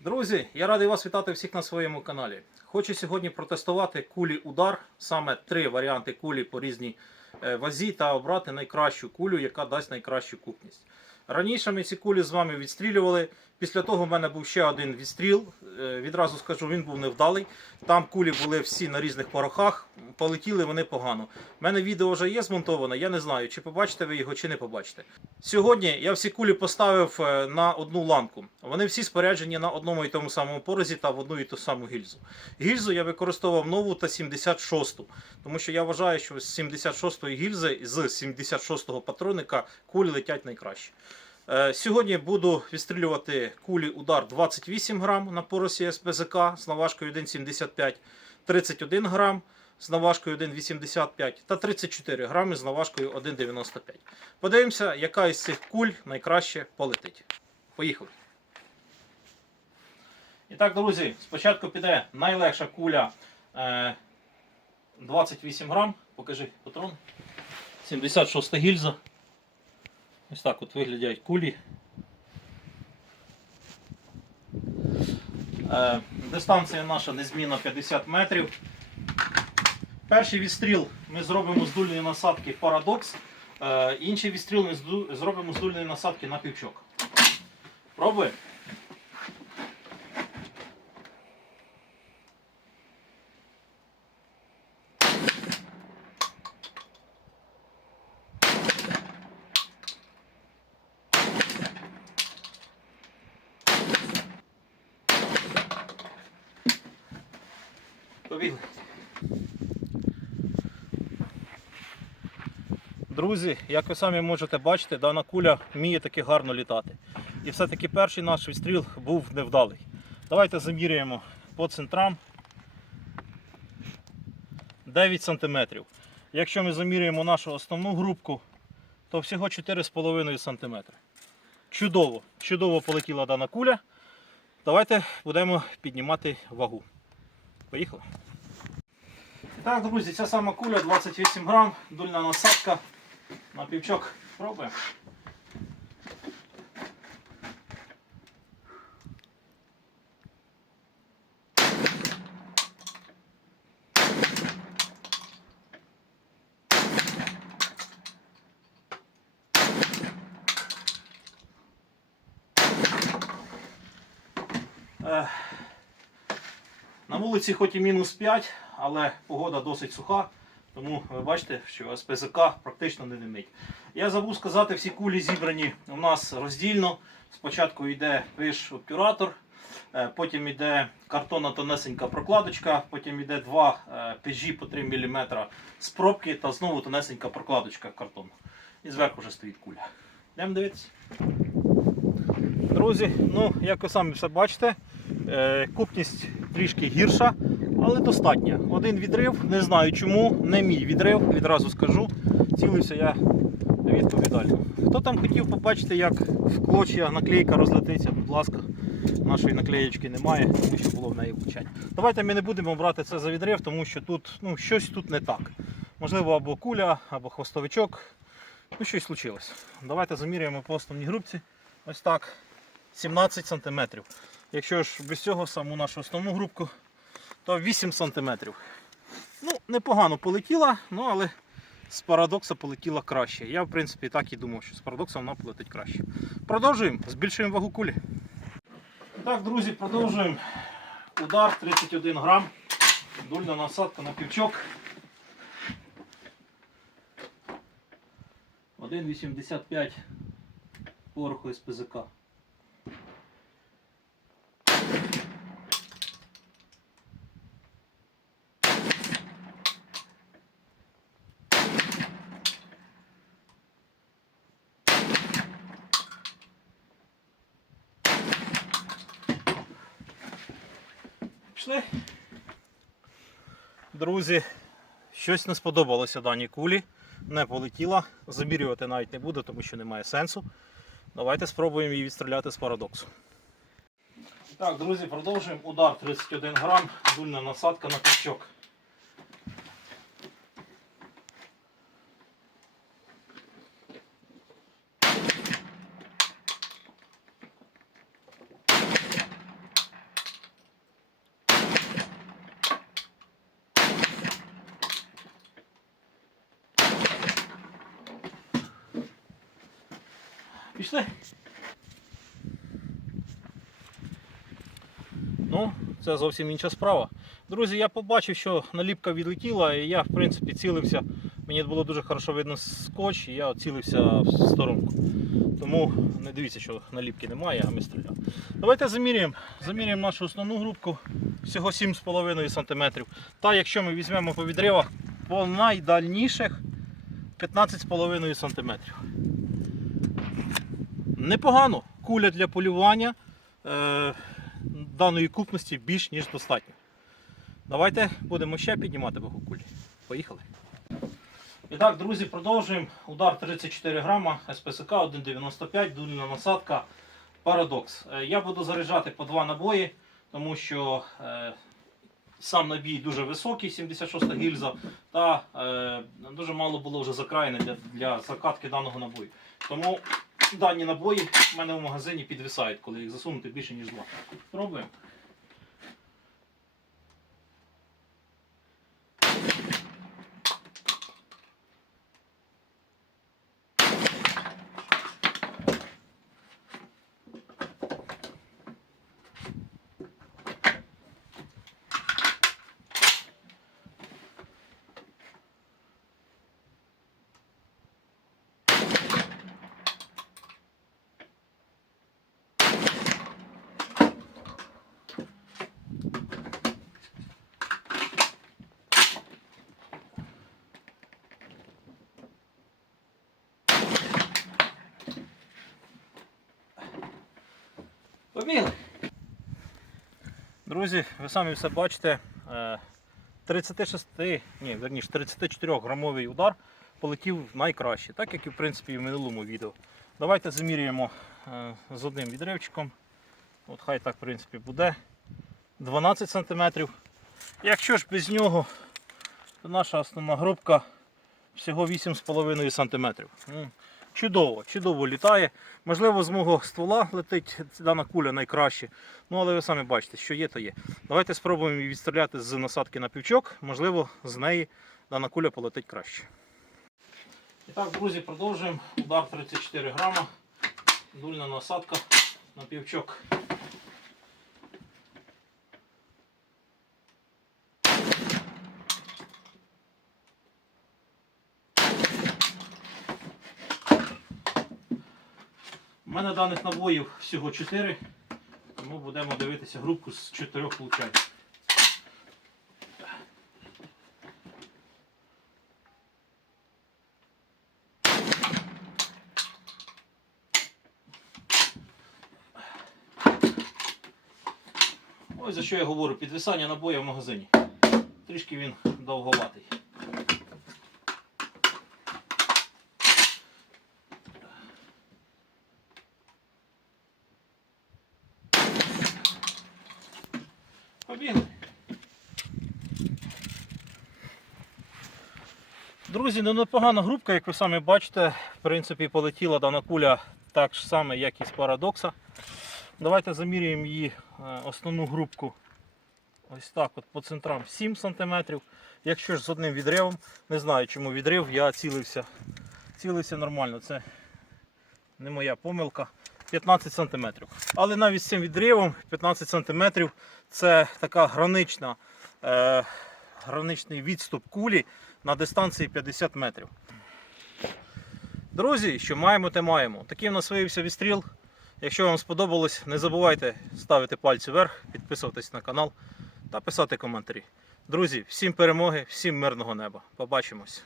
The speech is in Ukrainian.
Друзі, я радий вас вітати всіх на своєму каналі. Хочу сьогодні протестувати кулі удар, саме три варіанти кулі по різній е, вазі та обрати найкращу кулю, яка дасть найкращу купність. Раніше ми ці кулі з вами відстрілювали. Після того в мене був ще один відстріл. Е, Відразу скажу, він був невдалий. Там кулі були всі на різних порохах, полетіли вони погано. У мене відео вже є змонтоване, я не знаю, чи побачите ви його, чи не побачите. Сьогодні я всі кулі поставив е, на одну ланку. Вони всі споряджені на одному і тому самому порозі та в одну і ту саму гільзу. Гільзу я використовував нову та 76-ту, тому що я вважаю, що з 76-ї гільзи з 76-го патроника кулі летять найкраще. Е, Сьогодні буду відстрілювати кулі удар 28 грам на поросі СПЗК з наважкою 1,75, 31 грам з наважкою 1,85 та 34 грами з наважкою 1,95. Подивимося, яка із цих куль найкраще полетить. Поїхали. І так, друзі, спочатку піде найлегша куля е, 28 грам. Покажи патрон. 76 гільза. Ось так от виглядають кулі. Е, дистанція наша незмінна 50 метрів. Перший відстріл ми зробимо з дульної насадки парадокс. Е, інший відстріл ми зробимо з дульної насадки на півчок. Пробуємо. Побігли. Друзі, як ви самі можете бачити, дана куля вміє таки гарно літати. І все-таки перший наш відстріл був невдалий. Давайте заміряємо по центрам 9 см. Якщо ми заміряємо нашу основну групку, то всього 4,5 см. Чудово, чудово полетіла дана куля. Давайте будемо піднімати вагу. Поїхали. Так, друзі, ця сама куля 28 грам, дульна насадка на півчок. Пробуємо. На вулиці хоч і мінус 5, але погода досить суха, тому ви бачите, що СПЗК практично не димить. Я забув сказати, всі кулі зібрані у нас роздільно. Спочатку йде виш обтюратор, е, потім йде картонна тонесенька прокладочка, потім йде два пежі по 3 мм з пробки та знову тонесенька прокладочка картонна. І зверху вже стоїть куля. Йдемо дивитися. Друзі, ну як ви самі все бачите, е, купність трішки гірша, але достатня. Один відрив, не знаю чому, не мій відрив, відразу скажу. Цілився я відповідально. Хто там хотів побачити, як в клоч'я наклейка розлетиться, будь ласка, нашої наклеєчки немає, тому що було в неї влучання. Давайте ми не будемо брати це за відрив, тому що тут ну, щось тут не так. Можливо, або куля, або хвостовичок. Ну, щось случилось. Давайте заміряємо по основній групці. Ось так. 17 см. Якщо ж без цього саму нашу основну групку, то 8 см. Ну, непогано полетіла, ну але з парадокса полетіла краще. Я, в принципі, так і думав, що з парадокса вона полетить краще. Продовжуємо, збільшуємо вагу кулі. Так, друзі, продовжуємо. Удар 31 грам. Дульна насадка на півчок. 1,85 пороху з ПЗК. Пішли. Друзі, щось не сподобалося даній кулі. Не полетіла. Замірювати навіть не буду, тому що немає сенсу. Давайте спробуємо її відстріляти з парадоксу. Так, друзі, продовжуємо. Удар 31 грам, дульна насадка на півчок. Пішли. Ну, це зовсім інша справа. Друзі, я побачив, що наліпка відлетіла, і я, в принципі, цілився. Мені було дуже хорошо видно скотч, і я цілився в сторонку. Тому не дивіться, що наліпки немає, а ми стріляли. Давайте заміряємо. Заміряємо нашу основну грубку всього 7,5 см. Та якщо ми візьмемо по відривах, по найдальніших 15,5 см. Непогано. Куля для полювання е, даної купності більш ніж достатньо. Давайте будемо ще піднімати вагу кулі. Поїхали. І так, друзі, продовжуємо. Удар 34 грама, СПСК 1,95, дульна насадка. Парадокс. Е, Я буду заряджати по два набої, тому що е, сам набій дуже високий, 76 гільза, та е, дуже мало було вже закраєне для, для закатки даного набою. Тому дані набої в мене в магазині підвисають, коли їх засунути більше, ніж два. Пробуємо. Побігли. Друзі, ви самі все бачите. е, 36, ні, верніше 34 грамовий удар полетів найкраще, так як і в принципі в минулому відео. Давайте замірюємо е, з одним відривчиком. От хай так в принципі буде. 12 см. Якщо ж без нього, то наша основна грубка всього 8,5 см. Чудово, чудово літає. Можливо, з мого ствола летить дана куля найкраще. Ну, але ви самі бачите, що є, то є. Давайте спробуємо її відстріляти з насадки на півчок. Можливо, з неї дана куля полетить краще. І так, друзі, продовжуємо. Удар 34 грама. Дульна насадка на півчок. У мене даних набоїв всього 4, тому будемо дивитися групку з 4 влучань. Ось за що я говорю, підвисання набоя в магазині. Трішки він довговатий. Побігли. Друзі, ну непогана групка, як ви самі бачите. В принципі, полетіла дана куля так ж саме, як і з парадокса. Давайте замірюємо її е, основну групку. Ось так от по центрам 7 см. Якщо ж з одним відривом, не знаю чому відрив, я цілився. Цілився нормально, це не моя помилка. 15 см. Але навіть з цим відривом 15 см це така гранична, е, граничний відступ кулі на дистанції 50 метрів. Друзі, що маємо, те маємо. Такий в нас виявився відстріл. Якщо вам сподобалось, не забувайте ставити пальці вверх, підписуватись на канал та писати коментарі. Друзі, всім перемоги, всім мирного неба. Побачимось!